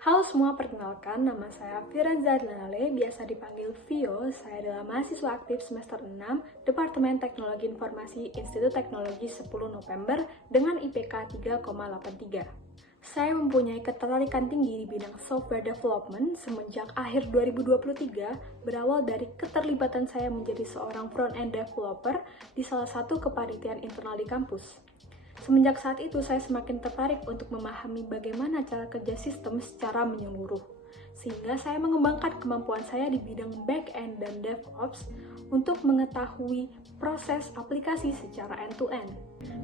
Halo semua, perkenalkan nama saya Firanza Adlanale, biasa dipanggil Vio. Saya adalah mahasiswa aktif semester 6, Departemen Teknologi Informasi Institut Teknologi 10 November dengan IPK 3,83. Saya mempunyai ketertarikan tinggi di bidang software development semenjak akhir 2023, berawal dari keterlibatan saya menjadi seorang front-end developer di salah satu kepanitiaan internal di kampus. Semenjak saat itu, saya semakin tertarik untuk memahami bagaimana cara kerja sistem secara menyeluruh. Sehingga saya mengembangkan kemampuan saya di bidang back-end dan DevOps untuk mengetahui proses aplikasi secara end-to-end.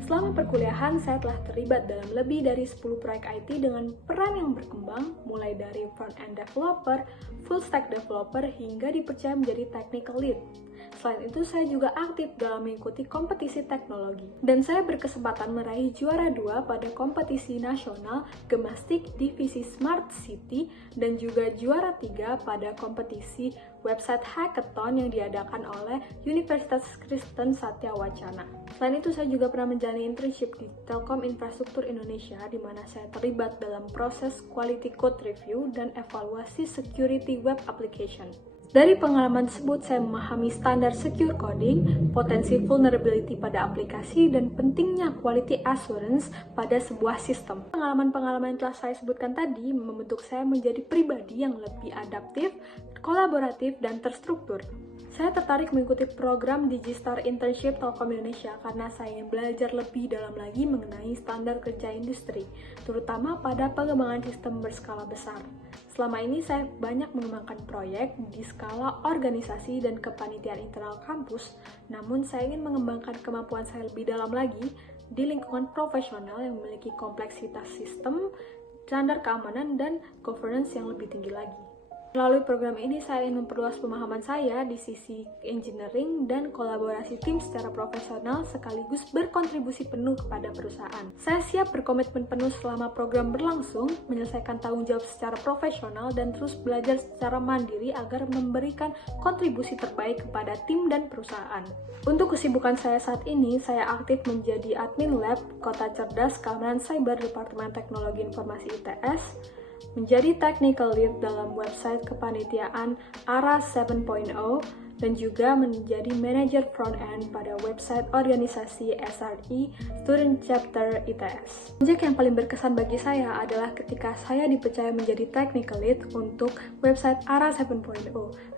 Selama perkuliahan, saya telah terlibat dalam lebih dari 10 proyek IT dengan peran yang berkembang, mulai dari front-end developer, full-stack developer, hingga dipercaya menjadi technical lead. Selain itu, saya juga aktif dalam mengikuti kompetisi teknologi. Dan saya berkesempatan meraih juara 2 pada kompetisi nasional Gemastik Divisi Smart City dan juga juara 3 pada kompetisi website hackathon yang diadakan oleh Universitas Kristen Satya Wacana. Selain itu, saya juga pernah menjalani internship di Telkom Infrastruktur Indonesia, di mana saya terlibat dalam proses quality code review dan evaluasi security web application. Dari pengalaman tersebut, saya memahami standar secure coding, potensi vulnerability pada aplikasi, dan pentingnya quality assurance pada sebuah sistem. Pengalaman-pengalaman yang telah saya sebutkan tadi membentuk saya menjadi pribadi yang lebih adaptif, kolaboratif, dan terstruktur. Saya tertarik mengikuti program DigiStar Internship Telkom Indonesia karena saya ingin belajar lebih dalam lagi mengenai standar kerja industri, terutama pada pengembangan sistem berskala besar. Selama ini saya banyak mengembangkan proyek di skala organisasi dan kepanitiaan internal kampus, namun saya ingin mengembangkan kemampuan saya lebih dalam lagi di lingkungan profesional yang memiliki kompleksitas sistem, standar keamanan, dan governance yang lebih tinggi lagi. Melalui program ini, saya ingin memperluas pemahaman saya di sisi engineering dan kolaborasi tim secara profesional sekaligus berkontribusi penuh kepada perusahaan. Saya siap berkomitmen penuh selama program berlangsung, menyelesaikan tanggung jawab secara profesional, dan terus belajar secara mandiri agar memberikan kontribusi terbaik kepada tim dan perusahaan. Untuk kesibukan saya saat ini, saya aktif menjadi admin lab Kota Cerdas Keamanan Cyber Departemen Teknologi Informasi ITS, menjadi technical lead dalam website kepanitiaan ARA 7.0, dan juga menjadi manager front-end pada website organisasi SRI Student Chapter ITS. Project yang paling berkesan bagi saya adalah ketika saya dipercaya menjadi technical lead untuk website ARA 7.0,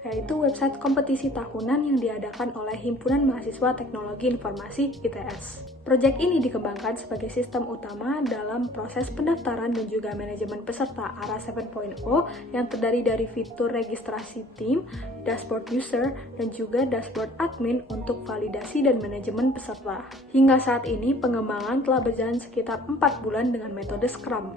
yaitu website kompetisi tahunan yang diadakan oleh Himpunan Mahasiswa Teknologi Informasi ITS. Proyek ini dikembangkan sebagai sistem utama dalam proses pendaftaran dan juga manajemen peserta ARA 7.0 yang terdiri dari fitur registrasi tim, dashboard user, dan juga dashboard admin untuk validasi dan manajemen peserta. Hingga saat ini, pengembangan telah berjalan sekitar 4 bulan dengan metode Scrum.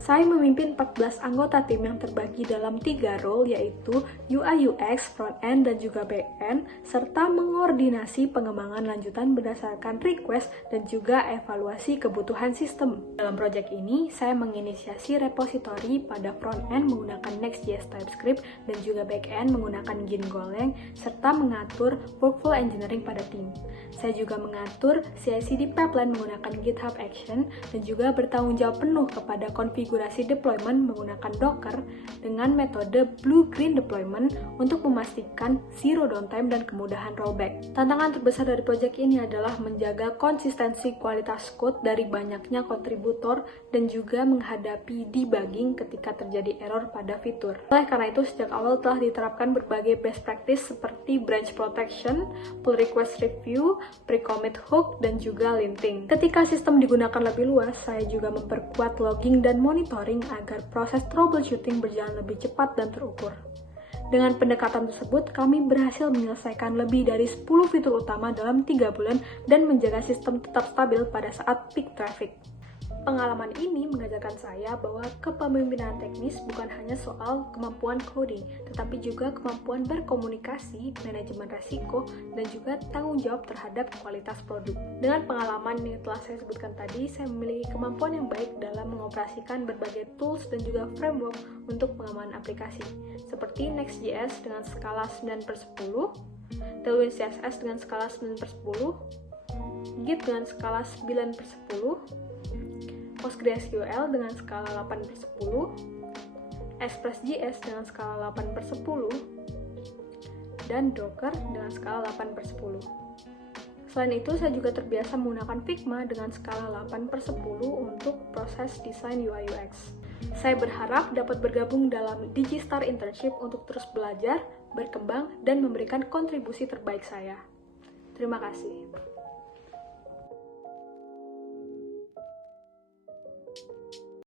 Saya memimpin 14 anggota tim yang terbagi dalam 3 role, yaitu UI UX, front-end, dan juga back-end, serta mengordinasi pengembangan lanjutan berdasarkan request dan juga evaluasi kebutuhan sistem. Dalam proyek ini, saya menginisiasi repository pada front-end menggunakan Next.js TypeScript dan juga back-end menggunakan Golang, serta mengatur workflow engineering pada tim. Saya juga mengatur CI/CD pipeline menggunakan GitHub Action dan juga bertanggung jawab penuh kepada konfigurasi deployment menggunakan Docker dengan metode Blue-Green Deployment untuk memastikan zero downtime dan kemudahan rollback. Tantangan terbesar dari proyek ini adalah menjaga konsistensi kualitas code dari banyaknya kontributor dan juga menghadapi debugging ketika terjadi error pada fitur. Oleh karena itu, sejak awal telah diterapkan berbagai best practice seperti branch protection, pull request review, pre-commit hook, dan juga linting. Ketika sistem digunakan lebih luas, saya juga memperkuat logging dan monitoring agar proses troubleshooting berjalan lebih cepat dan terukur. Dengan pendekatan tersebut, kami berhasil menyelesaikan lebih dari 10 fitur utama dalam 3 bulan dan menjaga sistem tetap stabil pada saat peak traffic. Pengalaman ini mengajarkan saya bahwa kepemimpinan teknis bukan hanya soal kemampuan coding, tetapi juga kemampuan berkomunikasi, manajemen resiko, dan juga tanggung jawab terhadap kualitas produk. Dengan pengalaman yang telah saya sebutkan tadi, saya memiliki kemampuan yang baik dalam mengoperasikan berbagai tools dan juga framework untuk pengembangan aplikasi, seperti Next.js dengan skala 9/10, Tailwind CSS dengan skala 9/10, Git dengan skala 9/10, PostgreSQL dengan skala 8/10, Express.js dengan skala 8/10, dan Docker dengan skala 8/10. Selain itu, saya juga terbiasa menggunakan Figma dengan skala 8/10 untuk proses desain UI UX. Saya berharap dapat bergabung dalam DigiStar Internship untuk terus belajar, berkembang, dan memberikan kontribusi terbaik saya. Terima kasih.